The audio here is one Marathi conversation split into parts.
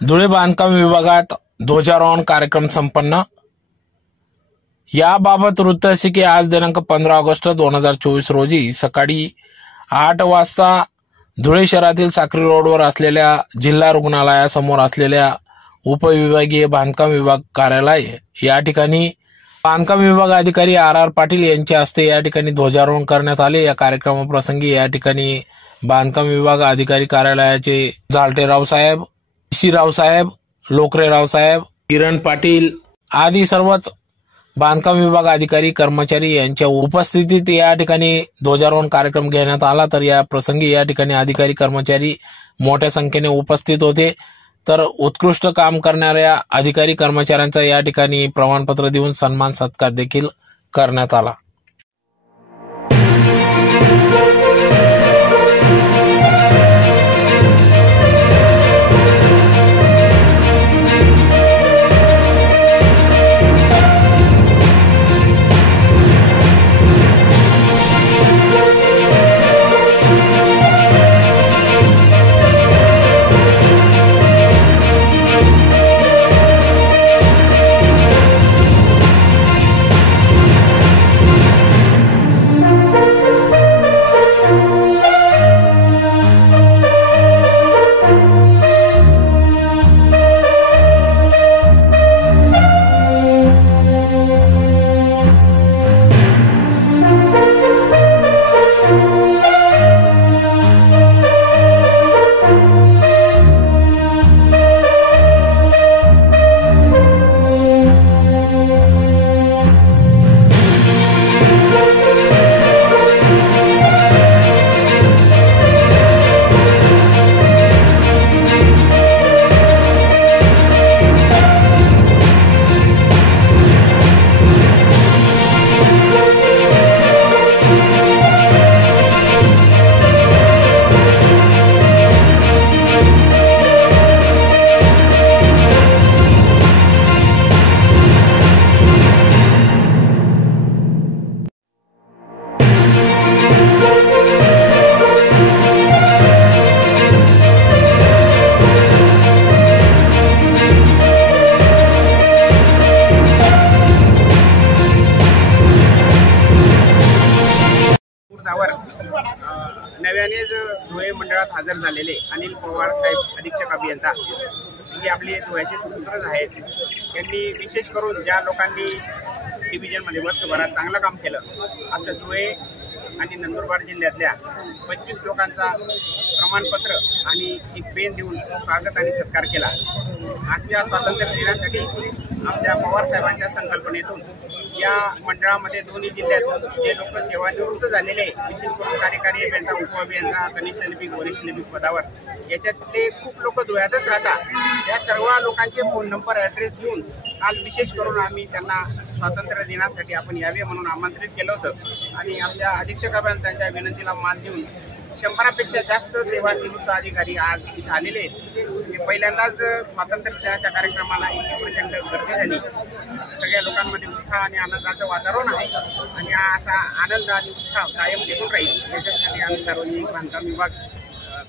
धुळे बांधकाम विभागात ध्वजारोहण कार्यक्रम संपन्न। याबाबत वृत्त असे की आज दिनांक 15 ऑगस्ट 2024 रोजी सकाळी 8 वाजता धुळे शहरातील साक्री रोडवर असलेल्या जिल्हा रुग्णालयासमोर असलेल्या उपविभागीय बांधकाम विभाग कार्यालय या ठिकाणी बांधकाम विभाग अधिकारी RR पाटील यांच्या हस्ते या ठिकाणी ध्वजारोहण करण्यात आले। या कार्यक्रमाप्रसंगी या ठिकाणी बांधकाम विभाग अधिकारी कार्यालयाचे जालटे रावसाहेब, सी रावसाहेब, लोकरे रावसाहेब, किरण पाटील आदी सर्वच बांधकाम विभाग अधिकारी कर्मचारी यांच्या उपस्थितीत या ठिकाणी ध्वजारोहण कार्यक्रम घेण्यात आला। तर या प्रसंगी या ठिकाणी अधिकारी कर्मचारी मोठ्या संख्येने उपस्थित होते। तर उत्कृष्ट काम करणाऱ्या अधिकारी कर्मचाऱ्यांचा या ठिकाणी प्रमाणपत्र देऊन सन्मान सत्कार देखील करण्यात आला। नव्याने धुळे मंडळात हजर झालेले अनिल पवार साहेब अधीक्षक अभियंता हे आपले धुळ्याचे सुपुत्रच आहेत। त्यांनी विशेष करून ज्या लोकांनी डिव्हिजनमध्ये वर्षभरात चांगलं काम केलं असं धुळे आणि नंदुरबार जिल्ह्यातल्या 25 लोकांचा प्रमाणपत्र आणि एक पेन देऊन स्वागत आणि सत्कार केला। आजच्या स्वातंत्र्य दिनासाठी आमच्या पवार साहेबांच्या संकल्पनेतून या मंडळामध्ये दोन्ही जिल्ह्यातून जे लोक सेवानिवृत्त झालेले विशेष करून कार्यकारी अभियंता, उपअभियंता, कनिष्ठ लिपिक, वरिष्ठ लिपिक पदावर याच्यातले खूप लोक धुळ्यातच राहतात। या सर्व लोकांचे फोन नंबर ॲड्रेस घेऊन काल विशेष करून आम्ही त्यांना स्वातंत्र्य दिनासाठी आपण यावे म्हणून आमंत्रित केलं होतं आणि आमच्या अधीक्षक अभियंत्यांच्या विनंतीला मान देऊन 100पेक्षा जास्त सेवानिवृत्त अधिकारी आज इथे आलेले आहेत। पहिल्यांदाच स्वातंत्र्य दिनाच्या कार्यक्रमाला इतकी प्रचंड गर्दी झाली। सगळ्या लोकांमध्ये उत्साह आणि आनंदाचं वातावरण आहे आणि हा असा आनंद आणि उत्साह कायम टिकून राहील याच्यासाठी आम्ही सार्वजनिक बांधकाम विभाग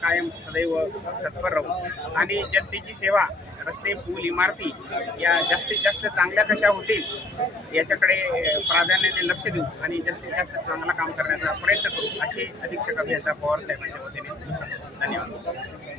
कायम सदैव तत्पर राहू आणि जनतेची सेवा, रस्ते, पूल, इमारती या जास्तीत जास्त चांगल्या कशा होतील याच्याकडे प्राधान्याने लक्ष देऊ आणि जास्तीत जास्त चांगलं काम करण्याचा प्रयत्न करू असे अधीक्षक अभियंता पवार साहेबांच्या वतीने धन्यवाद।